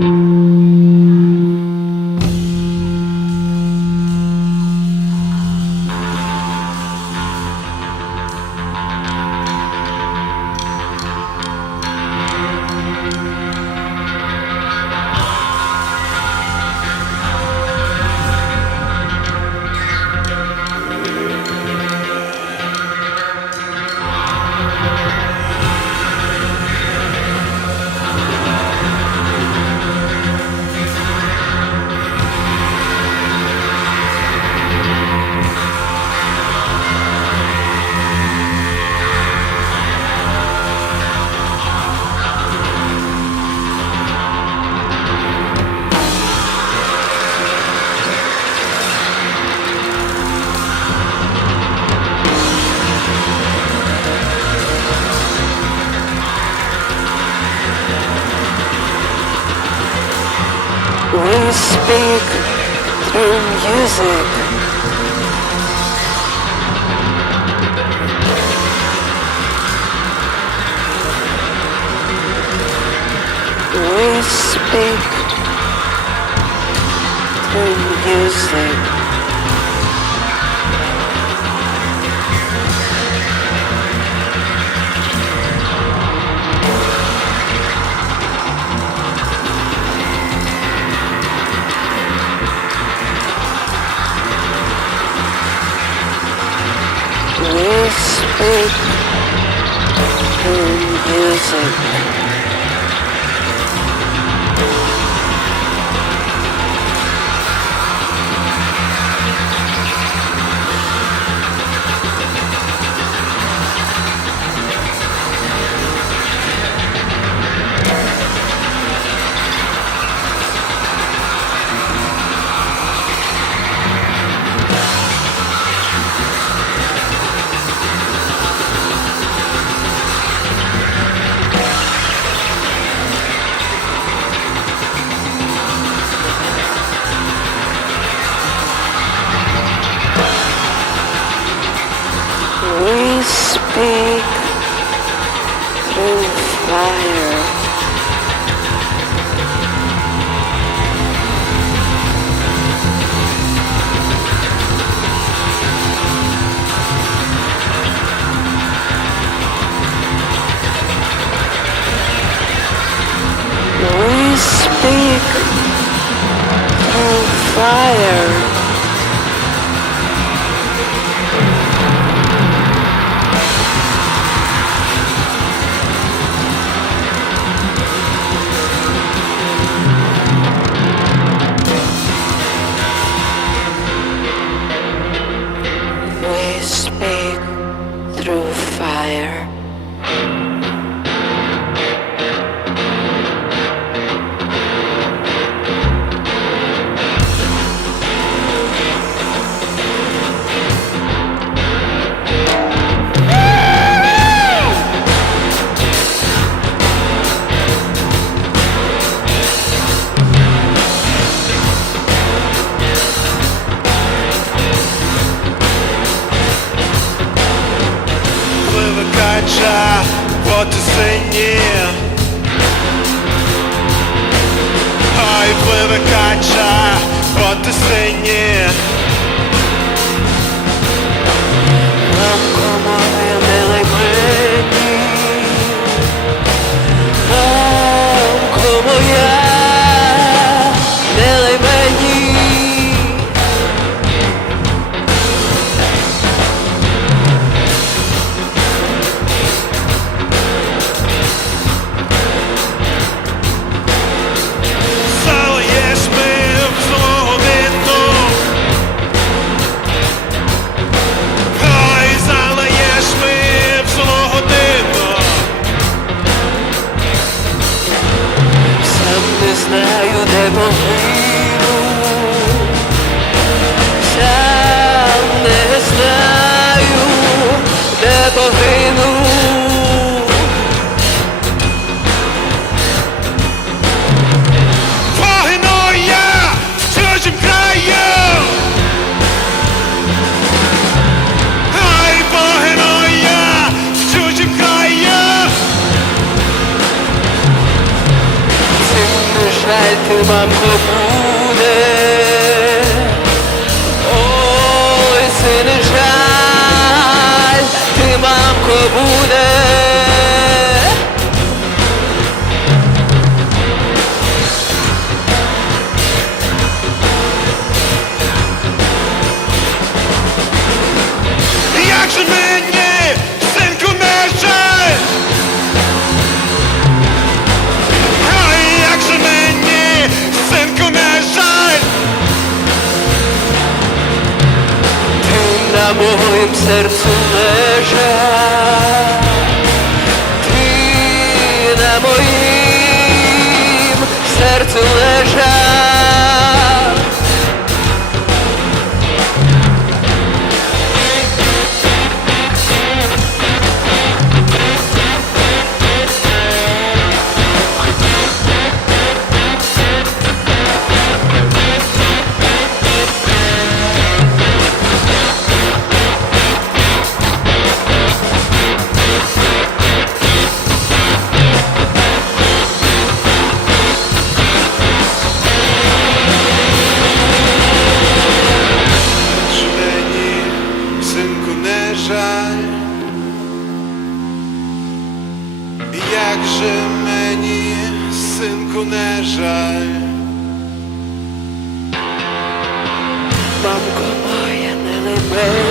We speak through music. We speak through music. We speak through music. We speak through fire. We speak through fire. We speak through fire. Кача по тисині, ой, пливе кача по тисині. Навколо милий мені, навколо я, милий мені. Залиєш ми в злу годину, ой, залиєш ми в злу годину. Сам не знаю, де погину, сам не знаю, де погину. Погину я в чужім краю, ой, погину я в чужім краю. Цим не жаль ти, мамко, буде. Ой, сине, жаль, ти, мамко, буде. Як же мені, синку, не жаль? Ой, як же мені, синку, не жаль? Ти на моїм серцю лежав, ти на моїм серцю лежав. Чи мені, синку, не жаль? Як же мені, синку, не жаль? Мамко моя, не либе.